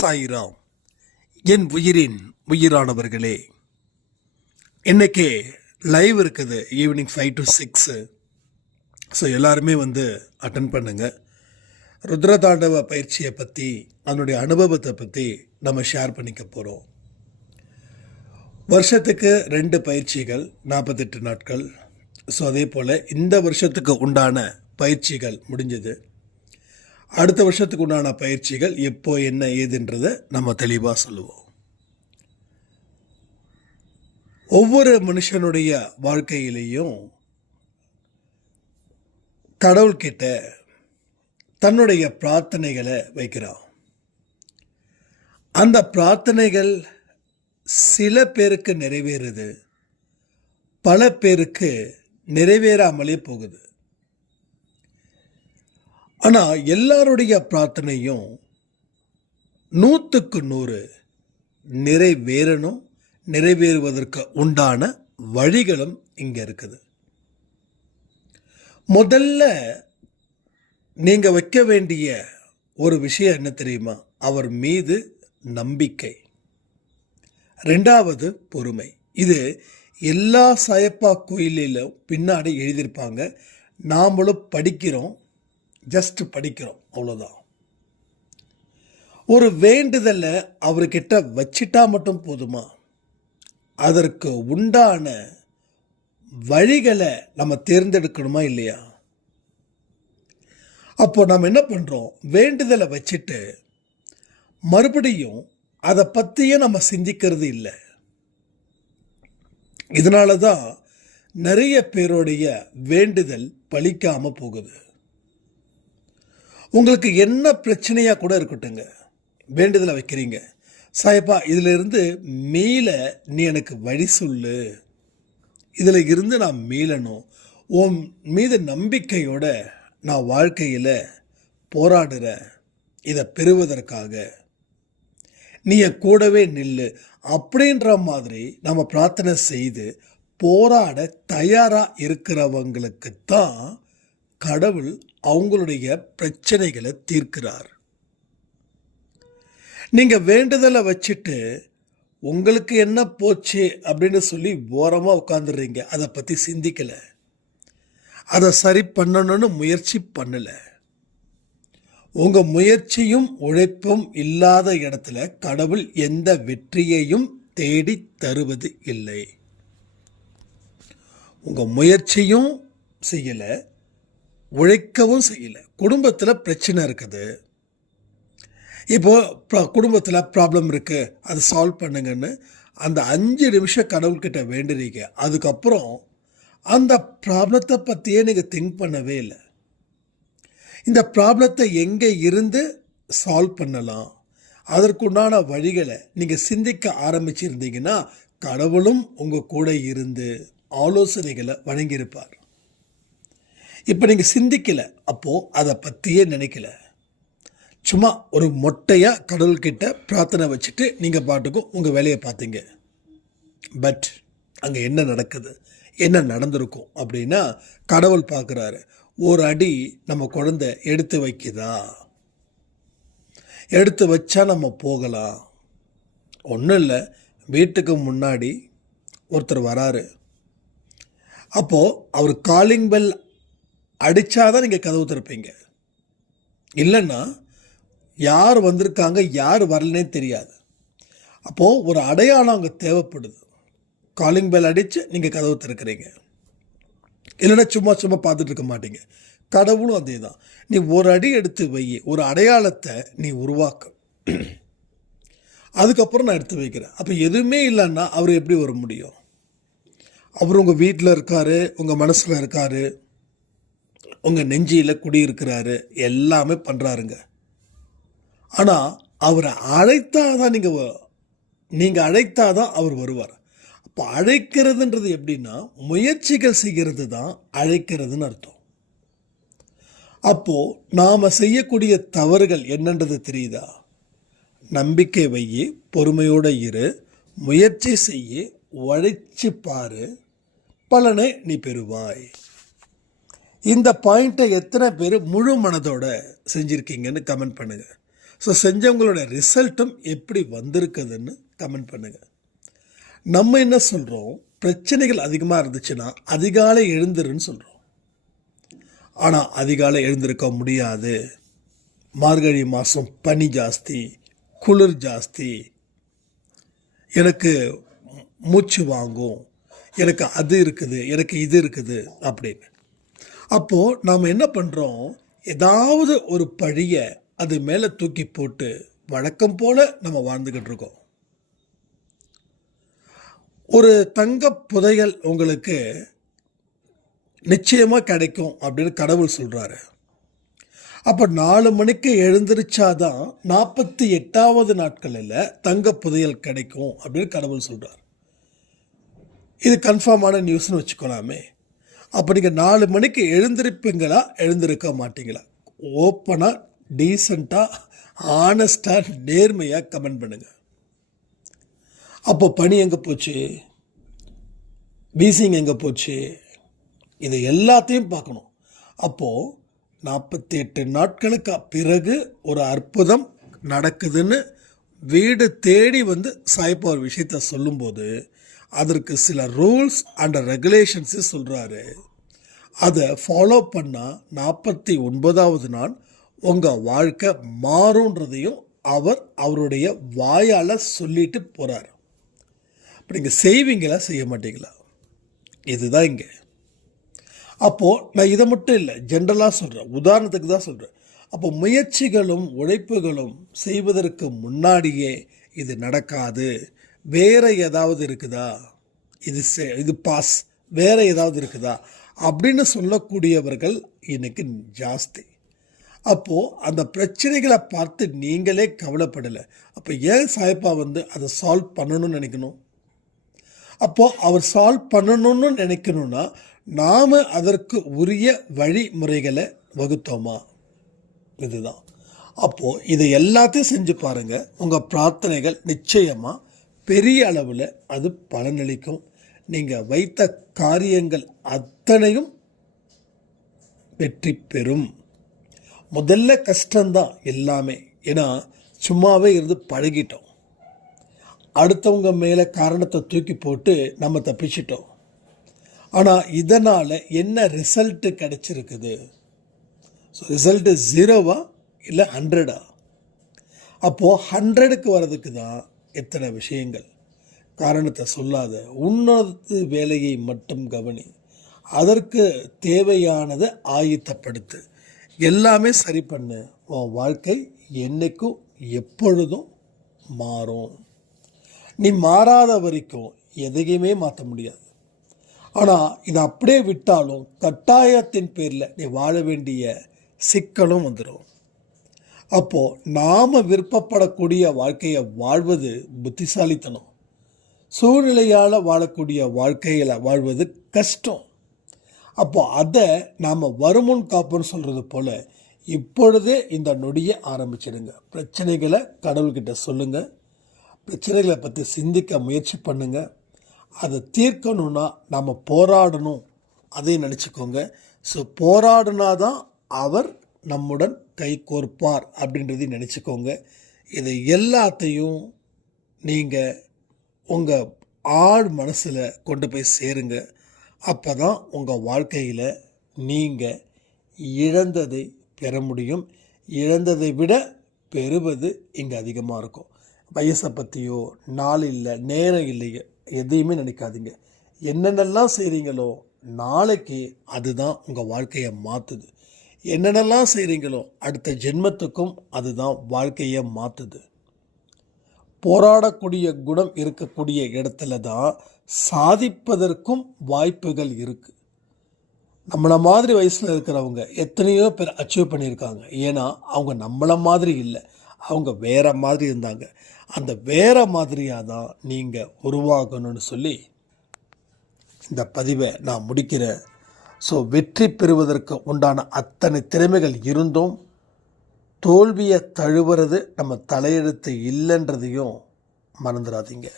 சாயிராம். என் உயிரின் உயிரானவர்களே, இன்னைக்கு லைவ் இருக்குது ஈவினிங் 5 to 6. ஸோ எல்லாருமே அட்டன் பண்ணுங்க. ருத்ரதாண்டவ பயிற்சியை பற்றி, அதனுடைய அனுபவத்தை பற்றி நம்ம ஷேர் பண்ணிக்க போகிறோம். வருஷத்துக்கு 2 பயிற்சிகள், 48 நாட்கள். ஸோ அதே போல் இந்த வருஷத்துக்கு உண்டான பயிற்சிகள் முடிஞ்சது. அடுத்த வருஷத்துக்கு உண்டான பயிற்சிகள் எப்போ என்ன ஏதுன்றதை நம்ம தெளிவாக சொல்லுவோம். ஒவ்வொரு மனுஷனுடைய வாழ்க்கையிலையும் கடவுள்கிட்ட தன்னுடைய பிரார்த்தனைகளை வைக்கிறான். அந்த பிரார்த்தனைகள் சில பேருக்கு நிறைவேறுது, பல பேருக்கு நிறைவேறாமலே போகுது. ஆனால் எல்லாருடைய பிரார்த்தனையும் 100க்கு 100 நிறைவேறணும். நிறைவேறுவதற்கு உண்டான வழிகளும் இங்கே இருக்குது. முதல்ல நீங்கள் வைக்க வேண்டிய ஒரு விஷயம் என்ன தெரியுமா? அவர் மீது நம்பிக்கை. 2வது பொறுமை. இது எல்லா சாயப்பா கோயிலிலும் பின்னாடி எழுதியிருப்பாங்க. நாமளும் படிக்கிறோம், ஜஸ்ட் படிக்கிறோம், அவ்வளோதான். ஒரு வேண்டுதலை அவர்கிட்ட வச்சிட்டா மட்டும் போதுமா? அதற்கு உண்டான வழிகளை நம்ம தேர்ந்தெடுக்கணுமா இல்லையா? அப்போ நம்ம என்ன பண்ணுறோம்? வேண்டுதலை வச்சுட்டு மறுபடியும் அதை பற்றியே நம்ம சிந்திக்கிறது இல்லை. இதனால தான் நிறைய பேருடைய வேண்டுதல் பலிக்காமல் போகுது. உங்களுக்கு என்ன பிரச்சனையாக கூட இருக்கட்டுங்க, வேண்டுதலை வைக்கிறீங்க. சாயப்பா, இதிலிருந்து மீள நீ எனக்கு வழி சொல்லு, இதில் இருந்து நான் மீளணும், உன் மீது நம்பிக்கையோட நான் வாழ்க்கையில் போராடுறேன், இதை பெறுவதற்காக நீ என் கூடவே நில்லு அப்படின்ற மாதிரி நம்ம பிரார்த்தனை செய்து போராட தயாராக இருக்கிறவங்களுக்கு தான் கடவுள் அவங்களுடைய பிரச்சனைகளை தீர்க்கிறார். நீங்கள் வேண்டுதலை வச்சுட்டு உங்களுக்கு என்ன போச்சு அப்படின்னு சொல்லி ஓரமாக உட்காந்துடுறீங்க. அதை பற்றி சிந்திக்கலை, அதை சரி பண்ணணும்னு முயற்சி பண்ணலை. உங்கள் முயற்சியும் உழைப்பும் இல்லாத இடத்துல கடவுள் எந்த வெற்றியையும் தேடி தருவது இல்லை. உங்கள் முயற்சியும் செய்யலை, உழைக்கவும் செய்யலை. குடும்பத்தில் பிரச்சனை இருக்குது. இப்போது குடும்பத்தில் ப்ராப்ளம் இருக்குது, அதை சால்வ் பண்ணுங்கன்னு அந்த 5 நிமிஷம் கடவுள்கிட்ட வேண்டுறீங்க. அதுக்கப்புறம் அந்த ப்ராப்ளத்தை பற்றியே நீங்கள் திங்க் பண்ணவே இல்லை. இந்த ப்ராப்ளத்தை எங்கே இருந்து சால்வ் பண்ணலாம், அதற்குண்டான வழிகளை நீங்கள் சிந்திக்க ஆரம்பிச்சிருந்தீங்கன்னா கடவுளும் உங்கள் கூட இருந்து ஆலோசனைகளை வழங்கியிருப்பார். இப்போ நீங்கள் சிந்திக்கலை, அப்போது அதை பற்றியே நினைக்கல. சும்மா ஒரு மொட்டையாக கடவுள்கிட்ட பிரார்த்தனை வச்சுட்டு நீங்கள் பாட்டுக்கும் உங்கள் வேலையை பார்த்தீங்க. பட் அங்கே என்ன நடக்குது, என்ன நடந்திருக்கும் அப்படின்னா, கடவுள் பார்க்குறாரு, ஒரு அடி நம்ம குழந்தை எடுத்து வைக்குதா, எடுத்து வச்சா நம்ம போகலாம். ஒன்றும் இல்லை, வீட்டுக்கு முன்னாடி ஒருத்தர் வராரு. அப்போது அவர் காலிங் பெல் அடித்தாதான் நீங்கள் கதவு திறப்பீங்க. இல்லைன்னா யார் வந்திருக்காங்க யார் வரலனே தெரியாது. அப்போது ஒரு அடையாளம் அங்கே தேவைப்படுது. காலிங் பெல் அடித்து நீங்கள் கதவு திறக்கிறீங்க. இல்லைன்னா சும்மா சும்மா பார்த்துட்டு இருக்க மாட்டீங்க. கடவுளும் அதே தான். நீ ஒரு அடி எடுத்து வை, ஒரு அடையாளத்தை நீ உருவாக்க, அதுக்கப்புறம் நான் எடுத்து வைக்கிறேன். அப்போ எதுவுமே இல்லைன்னா அவர் எப்படி வர முடியும்? அவர் உங்கள் வீட்டில் இருக்கார், உங்கள் மனசில் இருக்கார், உங்கள் நெஞ்சியில் குடியிருக்கிறாரு, எல்லாமே பண்ணுறாருங்க. ஆனால் அவரை அழைத்தாதான் நீங்கள் அழைத்தாதான் அவர் வருவார். அப்போ அழைக்கிறதுன்றது எப்படின்னா, முயற்சிகள் செய்கிறது தான் அழைக்கிறதுன்னு அர்த்தம். அப்போது நாம் செய்யக்கூடிய தவறுகள் என்னன்றது தெரியுதா? நம்பிக்கை வையி, பொறுமையோடு இரு, முயற்சி செய்ய, உழைச்சி பாரு, பலனை நீ பெறுவாய். இந்த பாயிண்ட்டை எத்தனை பேர் முழு மனதோட செஞ்சுருக்கீங்கன்னு கமெண்ட் பண்ணுங்கள். ஸோ செஞ்சவங்களோட ரிசல்ட்டும் எப்படி வந்திருக்குதுன்னு கமெண்ட் பண்ணுங்கள். நம்ம என்ன சொல்கிறோம், பிரச்சனைகள் அதிகமாக இருந்துச்சுன்னா அதிகாலை எழுந்துருன்னு சொல்கிறோம். ஆனால் அதிகாலை எழுந்திருக்க முடியாது. மார்கழி மாதம் பனி ஜாஸ்தி, குளிர் ஜாஸ்தி, எனக்கு மூச்சு வாங்கும், எனக்கு அது இருக்குது, எனக்கு இது இருக்குது அப்படின்னு. அப்போது நாம் என்ன பண்ணுறோம், ஏதாவது ஒரு பழியை அது மேலே தூக்கி போட்டு வழக்கம் போல் நம்ம வாழ்ந்துக்கிட்டு இருக்கோம். ஒரு தங்க புதையல் உங்களுக்கு நிச்சயமாக கிடைக்கும் அப்படின்னு கடவுள் சொல்கிறாரு. அப்போ 4 மணிக்கு எழுந்திரிச்சாதான் 48வது நாட்களில் தங்க புதையல் கிடைக்கும் அப்படின்னு கடவுள் சொல்கிறார். இது கன்ஃபார்மான நியூஸ்னு வச்சுக்கலாமே. அப்போ நீங்கள் 4 மணிக்கு எழுந்திருப்பீங்களா, எழுந்திருக்க மாட்டீங்களா? ஓப்பனாக, டீசெண்டாக, ஆனஸ்டாக, நேர்மையாக கமெண்ட் பண்ணுங்கள். அப்போ பணி எங்கே போச்சு, பீசிங் எங்கே போச்சு, இதை எல்லாத்தையும் பார்க்கணும். அப்போது 48 நாட்களுக்கு பிறகு ஒரு அற்புதம் நடக்குதுன்னு வீடு தேடி வந்து சாய்ப்பா ஒரு விஷயத்த சொல்லும்போது அதற்கு சில ரூல்ஸ் அண்ட் ரெகுலேஷன்ஸு சொல்கிறாரு. அதை ஃபாலோ பண்ணால் 49வது நாள் உங்கள் வாழ்க்கை மாறுன்றதையும் அவருடைய வாயால் சொல்லிட்டு போகிறார். இப்போ நீங்கள் செய்வீங்களா, செய்ய மாட்டீங்களா? இதுதான் இங்கே. அப்போது நான் இதை மட்டும் இல்லை, ஜென்ரலாக சொல்கிறேன், உதாரணத்துக்கு தான் சொல்கிறேன். அப்போ முயற்சிகளும் உழைப்புகளும் செய்வதற்கு முன்னாடியே இது நடக்காது, வேறு ஏதாவது இருக்குதா, இது பாஸ், வேறு ஏதாவது இருக்குதா அப்படின்னு சொல்லக்கூடியவர்கள் இன்னைக்கு ஜாஸ்தி. அப்போது அந்த பிரச்சனைகளை பார்த்து நீங்களே கவலைப்படலை. அப்போ ஏன் சாய்ப்பா வந்து அதை சால்வ் பண்ணணும்னு நினைக்கணும்? அப்போது அவர் சால்வ் பண்ணணும்னு நினைக்கணும்னா நாம் அதற்கு உரிய வழிமுறைகளை வகுத்தோமா? இதுதான். அப்போது இதை எல்லாத்தையும் செஞ்சு பாருங்கள், உங்கள் பிரார்த்தனைகள் நிச்சயமாக பெரிய அளவில் அது பலனளிக்கும். நீங்கள் வைத்த காரியங்கள் அத்தனையும் வெற்றி பெறும். முதல்ல கஷ்டம்தான் எல்லாமே, ஏன்னா சும்மாவே இருந்து பழகிட்டோம். அடுத்தவங்க மேலே காரணத்தை தூக்கி போட்டு நம்ம தப்பிச்சிட்டோம். ஆனால் இதனால் என்ன ரிசல்ட்டு கிடச்சிருக்குது? ஸோ ரிசல்ட்டு 0வா இல்லை 100ஆ? அப்போது 100க்கு வர்றதுக்கு தான் எத்தனை விஷயங்கள். காரணத்தை சொல்லாத, உன்னது வேலையை மட்டும் கவனி, அதற்கு தேவையானதை ஆயத்தப்படுத்து, எல்லாமே சரி பண்ணு, உன் வாழ்க்கை என்றைக்கும் எப்பொழுதும் மாறும். நீ மாறாத வரைக்கும் எதையுமே மாற்ற முடியாது. ஆனால் இதை அப்படியே விட்டாலும் கட்டாயத்தின் பேரில் நீ வாழ வேண்டிய சிக்கலும் வந்துடும். அப்போது நாம் விருப்பப்படக்கூடிய வாழ்க்கையை வாழ்வது புத்திசாலித்தனம். சூழ்நிலையால் வாழக்கூடிய வாழ்க்கையில் வாழ்வது கஷ்டம். அப்போ அதை நாம் வருமுன் காப்புன்னு சொல்கிறது போல் இப்பொழுதே இந்த நொடியை ஆரம்பிச்சிடுங்க. பிரச்சனைகளை கடவுள்கிட்ட சொல்லுங்கள், பிரச்சனைகளை பற்றி சிந்திக்க முயற்சி பண்ணுங்கள். அதை தீர்க்கணுன்னா நாம் போராடணும், அதையும் நினச்சிக்கோங்க. ஸோ போராடினா தான் அவர் நம்முடன் கை கோர்ப்பார் அப்படின்றதையும் நினச்சிக்கோங்க. இதை எல்லாத்தையும் நீங்கள் உங்கள் ஆழ் மனசில் கொண்டு போய் சேருங்க. அப்போ தான் உங்கள் வாழ்க்கையில் நீங்கள் இழந்ததை பெற முடியும். இழந்ததை விட பெறுவது இங்கே அதிகமாக இருக்கும். வயசை பற்றியோ, நாள் இல்லை, நேரம் இல்லையோ, எதையுமே நினைக்காதீங்க. என்னென்னலாம் செய்கிறீங்களோ நாளைக்கு அதுதான் உங்கள் வாழ்க்கையை மாற்றுது. என்னென்னலாம் செய்கிறீங்களோ அடுத்த ஜென்மத்துக்கும் அதுதான் வாழ்க்கையை மாற்றுது. போராடக்கூடிய குணம் இருக்கக்கூடிய இடத்துல தான் சாதிப்பதற்கும் வாய்ப்புகள் இருக்குது. நம்மளை மாதிரி வயசில் இருக்கிறவங்க எத்தனையோ பேர் அச்சீவ் பண்ணியிருக்காங்க. ஏன்னா அவங்க நம்மளை மாதிரி இல்லை, அவங்க வேறு மாதிரி இருந்தாங்க. அந்த வேறு மாதிரியாக தான் நீங்கள் உருவாகணும்னு சொல்லி இந்த பதிவை நான் முடிக்கிறேன். ஸோ வெற்றி பெறுவதற்கு உண்டான அத்தனை திறமைகள் இருந்தும் தோல்வியை தழுவுறது நம்ம தலையெழுத்து இல்லைன்றதையும் மறந்துடாதீங்க.